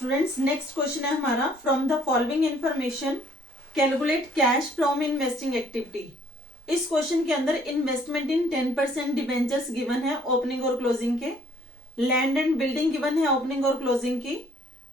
Students next question है हमारा, from the following information calculate cash from investing activity. इस question के अंदर इन्वेस्टमेंट इन 10% डिबेंचर्स गिवन है ओपनिंग और क्लोजिंग के, लैंड एंड बिल्डिंग गिवन है ओपनिंग और क्लोजिंग की।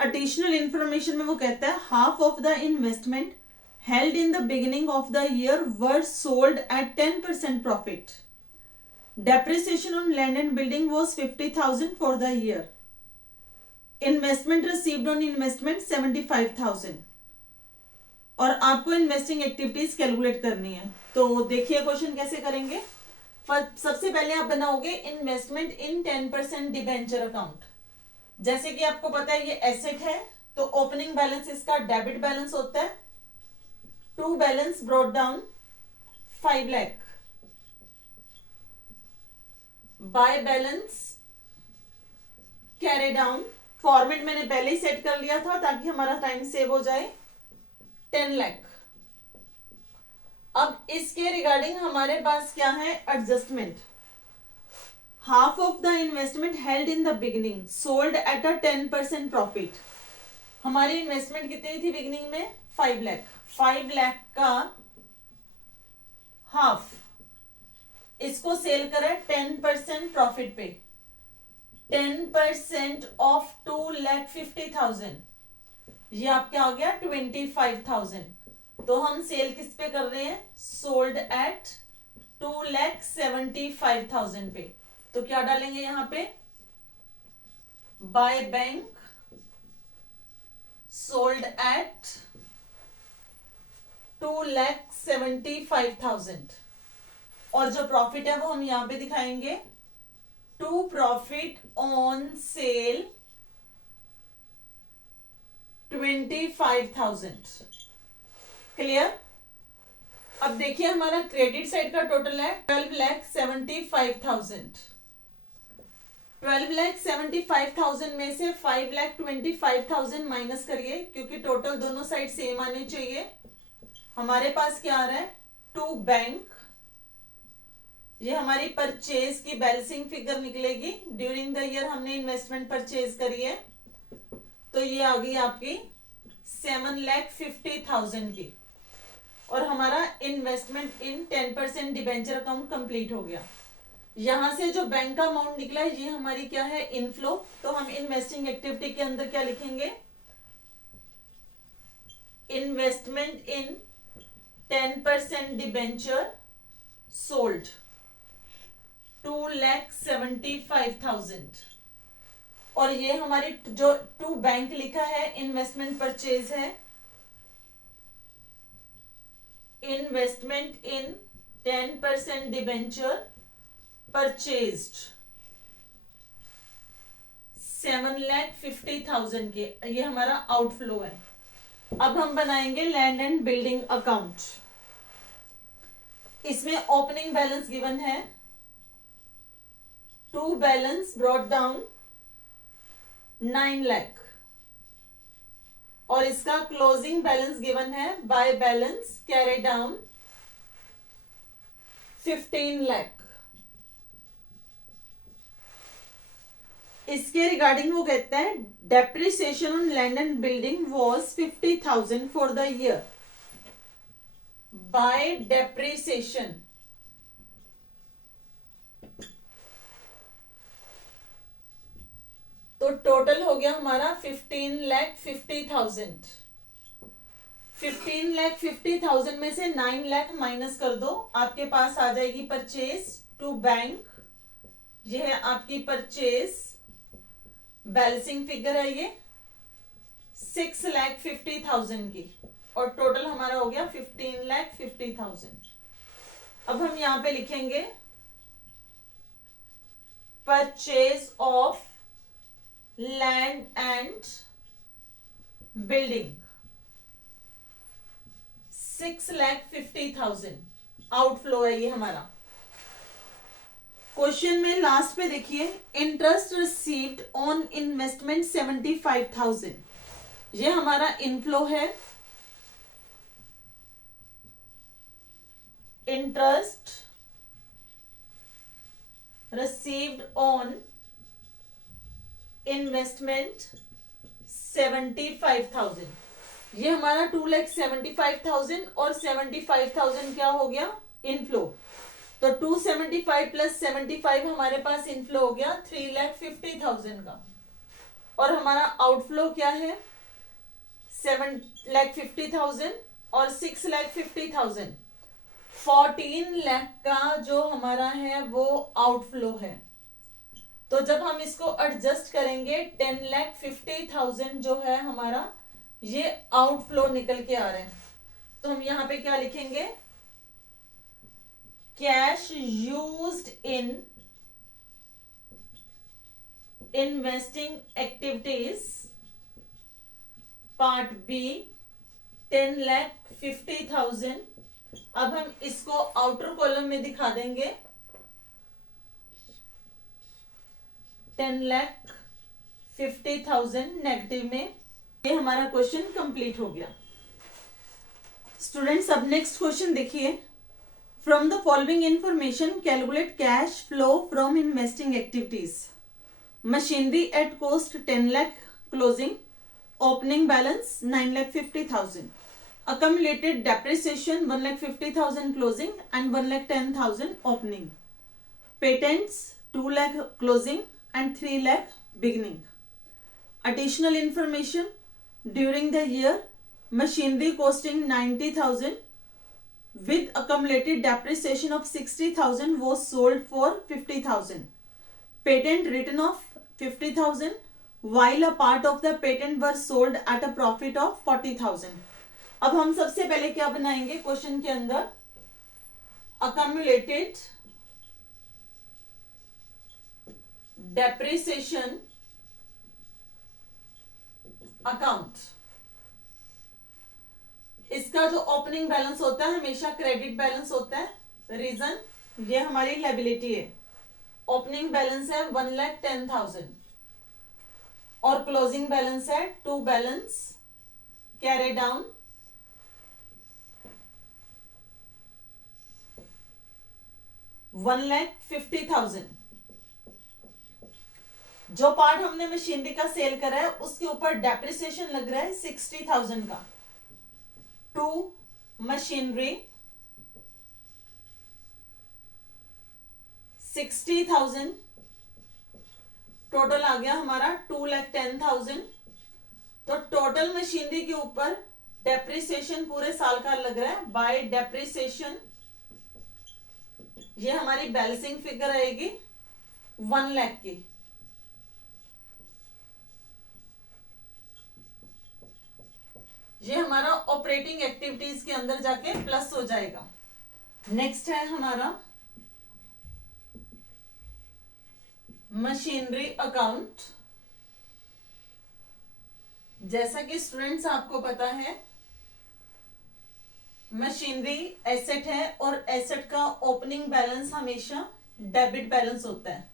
एडिशनल इंफॉर्मेशन में वो कहता है half of the investment held in the beginning of the year were sold eight 10% profit. Depreciation on land and building was 50,000 for the year. Investment received on investment 75,000 और आपको investing activities calculate करनी है। तो देखिए question कैसे करेंगे। सबसे पहले आप बनाओगे इन्वेस्टमेंट इन 10% डिबेंचर अकाउंट। जैसे कि आपको पता है ये एसेट है, तो ओपनिंग बैलेंस इसका डेबिट बैलेंस होता है। To balance brought down 5 lakh, by balance carry down, format मैंने पहले ही सेट कर लिया था ताकि हमारा टाइम सेव हो जाए, 10 लाख। अब इसके रिगार्डिंग हमारे पास क्या है, adjustment. Half of the investment held in the beginning sold at a 10% profit. हमारी इन्वेस्टमेंट कितनी थी बिगिनिंग में, 5 लाख। 5 लाख का हाफ इसको सेल करें 10% प्रॉफिट पे। 10% ऑफ 2,50,000, ये आपका हो गया 25,000। तो हम सेल किस पे कर रहे हैं, सोल्ड एट 2,75,000 पे। तो क्या डालेंगे यहां पे, बाय बैंक सोल्ड एट 2,75,000 और जो प्रॉफिट है वो हम यहां पे दिखाएंगे, to profit on sale 25,000। Clear. अब देखिए हमारा क्रेडिट साइड का टोटल है 12,75,000। 12,75,000 में से 5,25,000 माइनस करिए क्योंकि टोटल दोनों साइड सेम आने चाहिए। हमारे पास क्या आ रहा है, टू बैंक, ये हमारी परचेज की बैलेंसिंग फिगर निकलेगी। ड्यूरिंग द ईयर हमने इन्वेस्टमेंट परचेज करी है, तो ये आ गई आपकी 7,50,000 की। और हमारा investment in 10% debenture account complete हो गया। यहां से जो बैंक का अमाउंट निकला है ये हमारी क्या है, इनफ्लो। तो हम इन्वेस्टिंग एक्टिविटी के अंदर क्या लिखेंगे, इन्वेस्टमेंट इन 10% डिबेंचर सोल्ड 2,75,000। और ये हमारी जो टू बैंक लिखा है इन्वेस्टमेंट परचेज है, इन्वेस्टमेंट इन 10% डिबेंचर परचेज्ड 7,50,000 के, ये हमारा आउटफ्लो है। अब हम बनाएंगे लैंड एंड बिल्डिंग अकाउंट। इसमें ओपनिंग बैलेंस गिवन है, to balance brought down 9 lakh और इसका क्लोजिंग बैलेंस गिवन है, by balance carry down 15 lakh. इसके रिगार्डिंग वो कहता है depreciation on land and building was 50,000 for the year. By depreciation तो टोटल हो गया हमारा 15,50,000। 15,50,000 में से 9 लाख माइनस कर दो, आपके पास आ जाएगी परचेज टू बैंक। ये है आपकी परचेज बैलेंसिंग फिगर है, ये 6,50,000 की और टोटल हमारा हो गया 15,50,000। अब हम यहां पे लिखेंगे purchase of land and building 6,50,000 outflow है ये हमारा। क्वेश्चन में लास्ट पे देखिए, इंटरेस्ट रिसीव्ड ऑन इन्वेस्टमेंट 75,000, ये हमारा इनफ्लो है। इंटरेस्ट रिसीव्ड ऑन इन्वेस्टमेंट 75,000, ये हमारा 2,75,000 और 75,000 क्या हो गया, इनफ्लो। तो 275 प्लस 75 हमारे पास इनफ्लो हो गया 3,50,000 का, और हमारा आउटफ्लो क्या है 7,50,000 और 6,50,000, 14 लाख का जो हमारा है वो आउटफ्लो है। तो जब हम इसको एडजस्ट करेंगे 10,50,000 जो है हमारा ये आउटफ्लो निकल के आ रहे हैं। तो हम यहां पे क्या लिखेंगे, cash used in investing activities part B 10,50,000। अब हम इसको आउटर कॉलम में दिखा देंगे 10,50,000 नेगेटिव में। ये हमारा क्वेश्चन कंप्लीट हो गया। स्टूडेंट्स अब नेक्स्ट क्वेश्चन देखिए, from the following information calculate cash flow from investing activities. Machinery at cost 10 lakh, closing opening balance 9,50,000, accumulated depreciation 1,50,000 closing and 1,10,000 opening, patents 2 lakh closing and 3 lakh beginning. Additional information, during the year machinery costing 90,000 with accumulated depreciation of 60,000 was sold for 50,000, patent written off 50,000 while a part of the patent were sold at a profit of 40,000. अब हम सबसे पहले क्या बनाएंगे question के अंदर, अकम्युलेटेड depreciation account. इसका जो ओपनिंग बैलेंस होता है हमेशा क्रेडिट बैलेंस होता है, रीजन ये हमारी लायबिलिटी है। ओपनिंग बैलेंस है 1,10,000 और क्लोजिंग बैलेंस है 2 बैलेंस कैरी डाउन 1,50,000। जो पार्ट हमने मशीनरी का सेल करा है उसके ऊपर डेप्रिसिएशन लग रहा है 60,000 का। टू मशीनरी 60,000, टोटल आ गया हमारा 2,10,000। तो टोटल मशीनरी के ऊपर डेप्रिसिएशन पूरे साल का लग रहा है बाय डेप्रिसिएशन, ये हमारी बैलेंसिंग फिगर आएगी 1 लाख की। ये हमारा ऑपरेटिंग एक्टिविटीज के अंदर जाके प्लस हो जाएगा। नेक्स्ट है हमारा मशीनरी अकाउंट। जैसा कि स्टूडेंट्स आपको पता है मशीनरी एसेट है और एसेट का ओपनिंग बैलेंस हमेशा डेबिट बैलेंस होता है।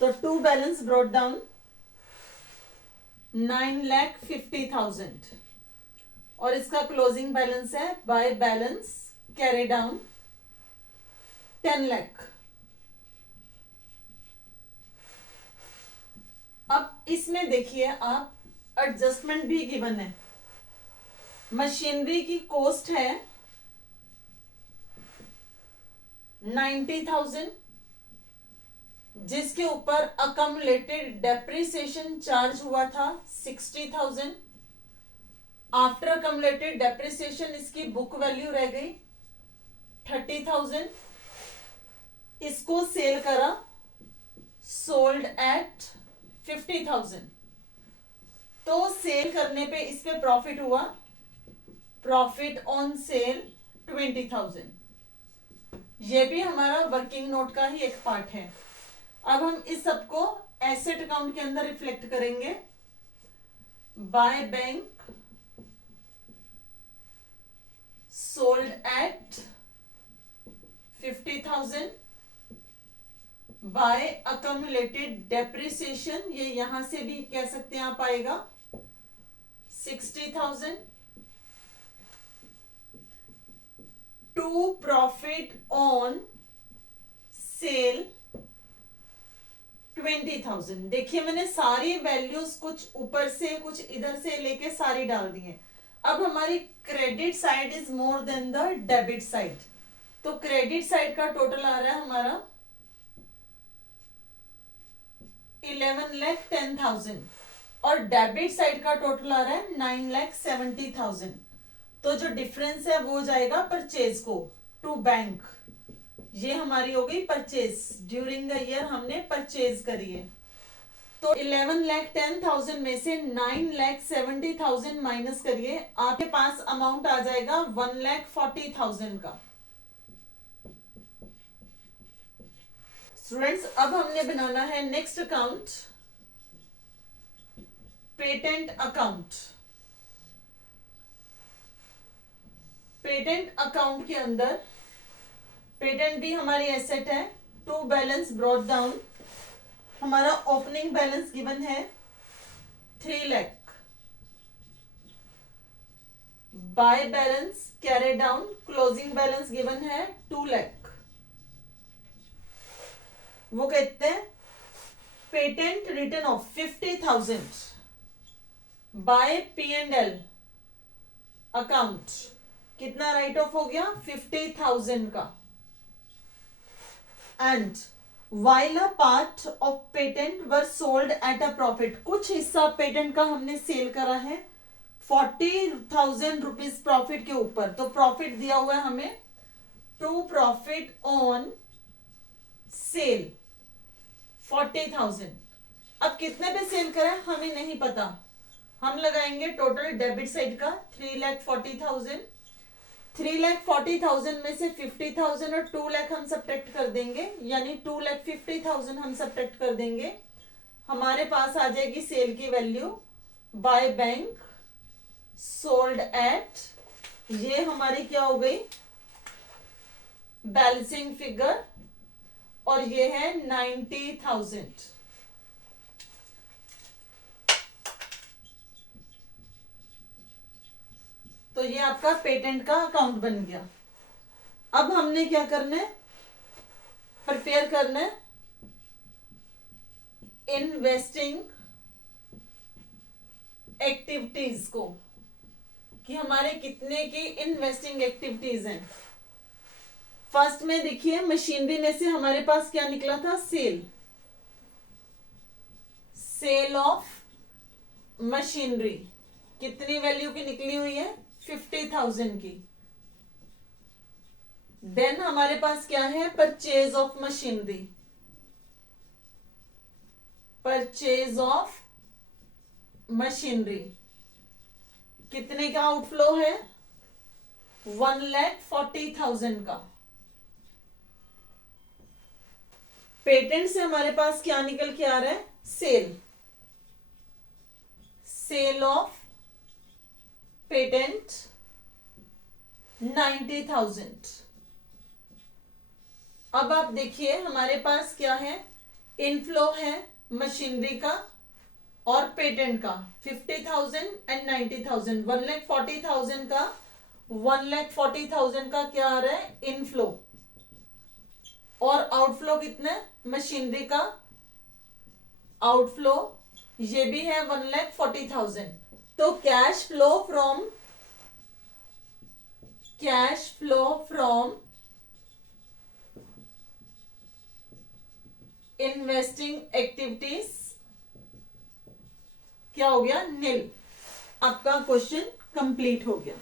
तो 2 बैलेंस ब्रॉट डाउन 9,50,000 और इसका क्लोजिंग बैलेंस है by balance carry down 10 lakh. अब इसमें देखिए आप एडजस्टमेंट भी गिवन है। मशीनरी की कॉस्ट है 90,000 जिसके ऊपर अकम्युलेटेड डेप्रिसिएशन चार्ज हुआ था 60,000। आफ्टर अकम्युलेटेड डेप्रिसिएशन इसकी बुक वैल्यू रह गई 30,000। इसको सेल करा, सोल्ड एट 50,000। तो सेल करने पे इस पे प्रॉफिट हुआ, प्रॉफिट ऑन सेल 20,000। ये भी हमारा वर्किंग नोट का ही एक पार्ट है। अब हम इस सबको एसेट अकाउंट के अंदर रिफ्लेक्ट करेंगे। By bank sold at 50,000 by accumulated depreciation, ये यहां से भी कह सकते हैं आप आएगा 60,000 टू प्रॉफिट ऑन सेल 20,000। देखिए मैंने सारी वैल्यूज कुछ ऊपर से कुछ इधर से लेके सारी डाल दी है। अब हमारी credit side is more than the debit side, तो क्रेडिट साइड का टोटल आ रहा है हमारा 11,10,000 और डेबिट साइड का टोटल आ रहा है 9,70,000। तो जो डिफरेंस है वो हो जाएगा परचेज को टू बैंक। ये हमारी हो गई परचेज, ड्यूरिंग द ईयर हमने परचेज करी है। तो 11,10,000 में से 9,70,000 माइनस करिए, आपके पास अमाउंट आ जाएगा 1,40,000 का। स्टूडेंट्स अब हमने बनाना है next account, patent account. Patent account के अंदर पेटेंट भी हमारी एसेट है। टू बैलेंस ब्रॉट डाउन, हमारा ओपनिंग बैलेंस गिवन है 3 lakh, by balance carry down, closing balance given है 2 लाख। वो कहते हैं patent return of 50,000 by P&L account, कितना राइट ऑफ हो गया 50,000 का। And while a part of patent were sold at a profit, कुछ हिस्सा पेटेंट का हमने सेल करा है 40,000 रुपीज प्रॉफिट के ऊपर। तो प्रॉफिट दिया हुआ है हमें टू प्रॉफिट ऑन सेल 40,000। अब कितने पे सेल करा है हमें नहीं पता, हम लगाएंगे टोटल डेबिट साइड का 3,40,000। 3,40,000 में से 50,000 और 2 लाख हम सब्ट्रैक्ट कर देंगे, यानी 2,50,000 हम सब्ट्रैक्ट कर देंगे। हमारे पास आ जाएगी सेल की value by bank sold eight, ये हमारी क्या हो गई बैलेंसिंग फिगर, और ये है 90,000। तो ये आपका पेटेंट का अकाउंट बन गया। अब हमने क्या करना है, प्रिपेयर करना है इन्वेस्टिंग एक्टिविटीज को, कि हमारे कितने की इन्वेस्टिंग एक्टिविटीज हैं। फर्स्ट में देखिए मशीनरी में से हमारे पास क्या निकला था, सेल ऑफ मशीनरी, कितनी वैल्यू की निकली हुई है 50,000 की। देन हमारे पास क्या है purchase of machinery, purchase of machinery कितने का आउटफ्लो है 1,40,000 का। पेटेंट से हमारे पास क्या निकल के आ रहा है सेल ऑफ पेटेंट 90,000। अब आप देखिए हमारे पास क्या है, इनफ्लो है मशीनरी का और पेटेंट का 50,000 एंड 90,000, 1,40,000 का 1,40,000 का क्या आ रहा है इनफ्लो, और आउटफ्लो कितना मशीनरी का आउटफ्लो ये भी है 1,40,000। तो cash flow from investing activities क्या हो गया निल। आपका क्वेश्चन कंप्लीट हो गया।